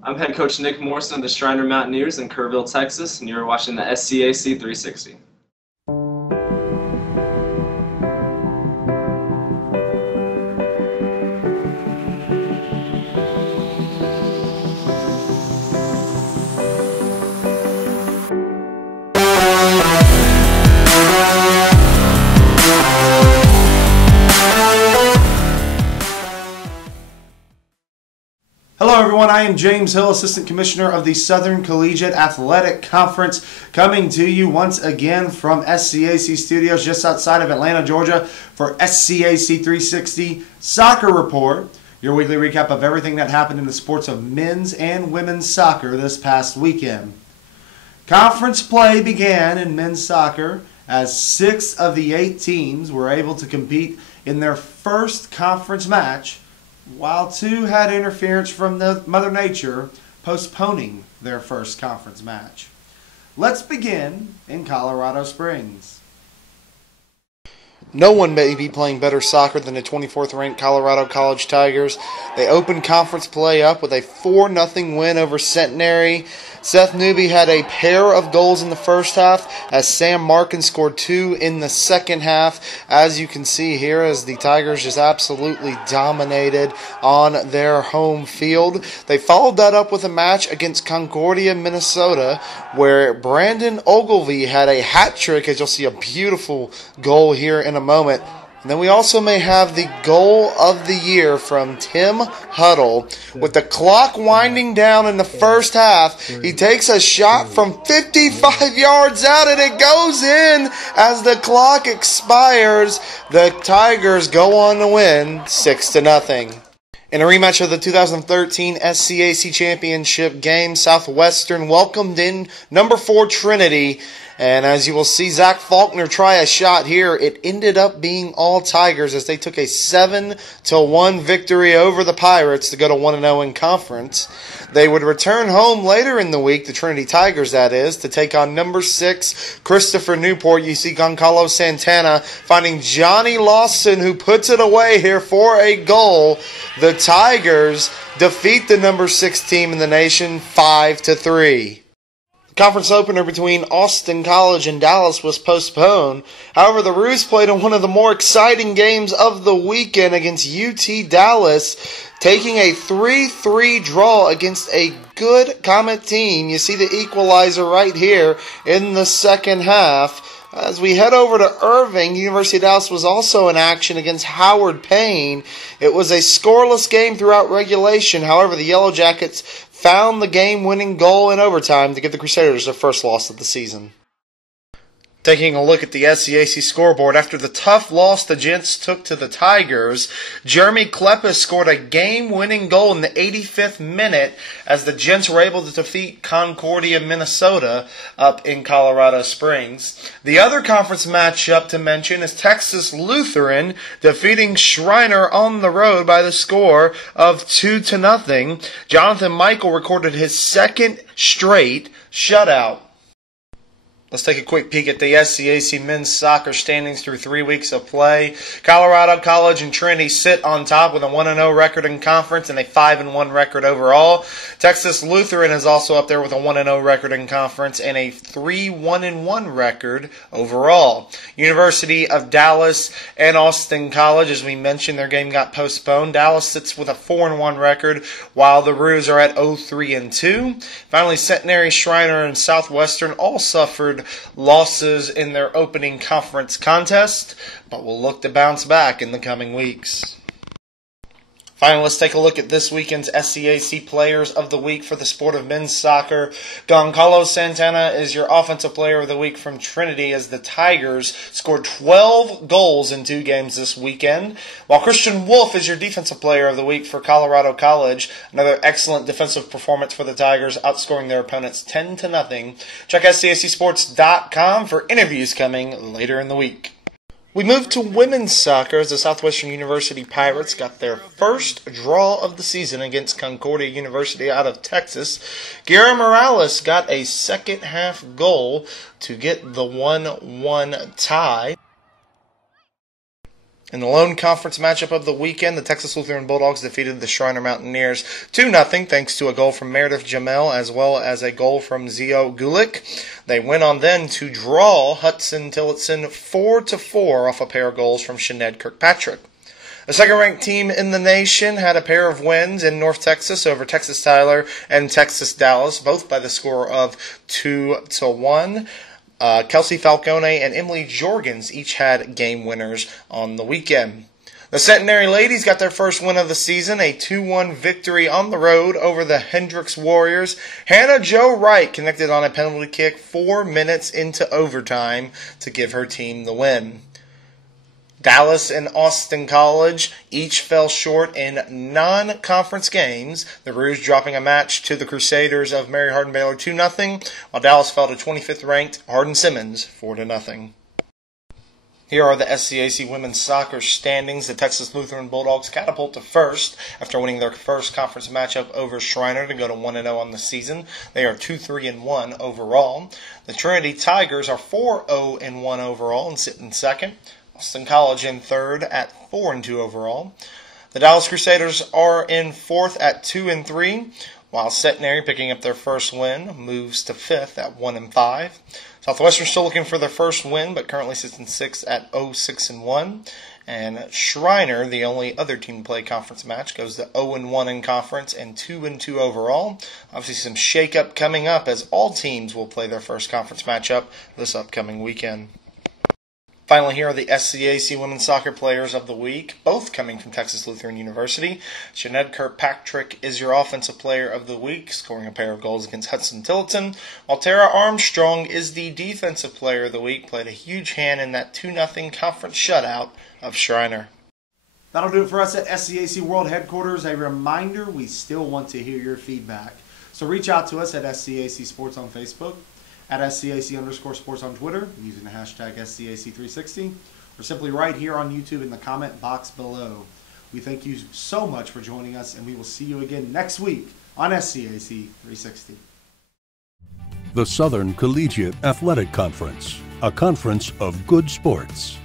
I'm head coach Nick Morrison of the Shriner Mountaineers in Kerrville, Texas, and you're watching the SCAC 360. Hello everyone, I am James Hill, Assistant Commissioner of the Southern Collegiate Athletic Conference, coming to you once again from SCAC Studios just outside of Atlanta, Georgia for SCAC 360 Soccer Report, your weekly recap of everything that happened in the sports of men's and women's soccer this past weekend. Conference play began in men's soccer as 6 of the 8 teams were able to compete in their first conference match, while 2 had interference from Mother Nature, postponing their first conference match. Let's begin in Colorado Springs. No one may be playing better soccer than the 24th ranked Colorado College Tigers. They opened conference play up with a 4-0 win over Centenary. Seth Newby had a pair of goals in the first half as Sam Markin scored 2 in the second half. As you can see here, as the Tigers just absolutely dominated on their home field. They followed that up with a match against Concordia, Minnesota, where Brandon Ogilvie had a hat trick, as you'll see a beautiful goal here in a moment. And then we also may have the goal of the year from Tim Huddle. With the clock winding down in the first half, he takes a shot from 55 yards out and it goes in as the clock expires. The Tigers go on to win 6-0. In a rematch of the 2013 SCAC Championship game, Southwestern welcomed in number 4 Trinity. And as you will see Zach Faulkner try a shot here, it ended up being all Tigers as they took a 7-1 victory over the Pirates to go to 1-0 in conference. They would return home later in the week, the Trinity Tigers that is, to take on number 6 Christopher Newport. You see Goncalo Santana finding Johnny Lawson, who puts it away here for a goal. The Tigers defeat the number 6 team in the nation 5-3. Conference opener between Austin College and Dallas was postponed. However, the Roos played in one of the more exciting games of the weekend against UT Dallas, taking a 3-3 draw against a good Comet team. You see the equalizer right here in the second half. As we head over to Irving, University of Dallas was also in action against Howard Payne. It was a scoreless game throughout regulation. However, the Yellow Jackets found the game-winning goal in overtime to give the Crusaders their first loss of the season. Taking a look at the SCAC scoreboard, after the tough loss the Gents took to the Tigers, Jeremy Klepis scored a game-winning goal in the 85th minute as the Gents were able to defeat Concordia, Minnesota up in Colorado Springs. The other conference matchup to mention is Texas Lutheran defeating Shriner on the road by the score of 2-0. Jonathan Michael recorded his second straight shutout. Let's take a quick peek at the SCAC men's soccer standings through 3 weeks of play. Colorado College and Trinity sit on top with a 1-0 record in conference and a 5-1 record overall. Texas Lutheran is also up there with a 1-0 record in conference and a 3-1-1 record overall. University of Dallas and Austin College, as we mentioned, their game got postponed. Dallas sits with a 4-1 record, while the Roos are at 0-3-2. Finally, Centenary, Shriner, and Southwestern all suffered losses in their opening conference contest, but will look to bounce back in the coming weeks. Finally, let's take a look at this weekend's SCAC Players of the Week for the sport of men's soccer. Goncalo Santana is your Offensive Player of the Week from Trinity as the Tigers scored 12 goals in 2 games this weekend, while Christian Wolf is your Defensive Player of the Week for Colorado College. Another excellent defensive performance for the Tigers, outscoring their opponents 10-0. Check SCACsports.com for interviews coming later in the week. We move to women's soccer as the Southwestern University Pirates got their first draw of the season against Concordia University out of Texas. Guerra Morales got a second half goal to get the 1-1 tie. In the lone conference matchup of the weekend, the Texas Lutheran Bulldogs defeated the Shriner Mountaineers 2-0 thanks to a goal from Meredith Jamel as well as a goal from Zio Gulick. They went on then to draw Hudson Tillotson 4-4 off a pair of goals from Sinead Kirkpatrick. The second-ranked team in the nation had a pair of wins in North Texas over Texas Tyler and Texas Dallas, both by the score of 2-1. Kelsey Falcone and Emily Jorgens each had game winners on the weekend. The Centenary ladies got their first win of the season, a 2-1 victory on the road over the Hendricks Warriors. Hannah Jo Wright connected on a penalty kick 4 minutes into overtime to give her team the win. Dallas and Austin College each fell short in non-conference games, the Rouge dropping a match to the Crusaders of Mary Hardin Baylor 2-0, while Dallas fell to 25th-ranked Hardin Simmons 4-0. Here are the SCAC women's soccer standings. The Texas Lutheran Bulldogs catapult to first after winning their first conference matchup over Shriner to go to 1-0 on the season. They are 2-3-1 overall. The Trinity Tigers are 4-0-1 overall and sit in second. Austin College in third at 4-2 overall. The Dallas Crusaders are in fourth at 2-3, while Centenary, picking up their first win, moves to fifth at 1-5. Southwestern still looking for their first win, but currently sits in sixth at 0-6-1. And Shriner, the only other team to play conference match, goes to 0-1 in conference and 2-2 overall. Obviously some shake-up coming up as all teams will play their first conference matchup this upcoming weekend. Finally, here are the SCAC women's soccer players of the week, both coming from Texas Lutheran University. Sinead Kirkpatrick is your offensive player of the week, scoring a pair of goals against Hudson Tillotson, while Tara Armstrong is the defensive player of the week, played a huge hand in that 2-0 conference shutout of Shriner. That'll do it for us at SCAC World Headquarters. A reminder, we still want to hear your feedback. So reach out to us at SCAC Sports on Facebook, at SCAC_sports on Twitter using the hashtag SCAC360, or simply right here on YouTube in the comment box below. We thank you so much for joining us, and we will see you again next week on SCAC 360. The Southern Collegiate Athletic Conference, a conference of good sports.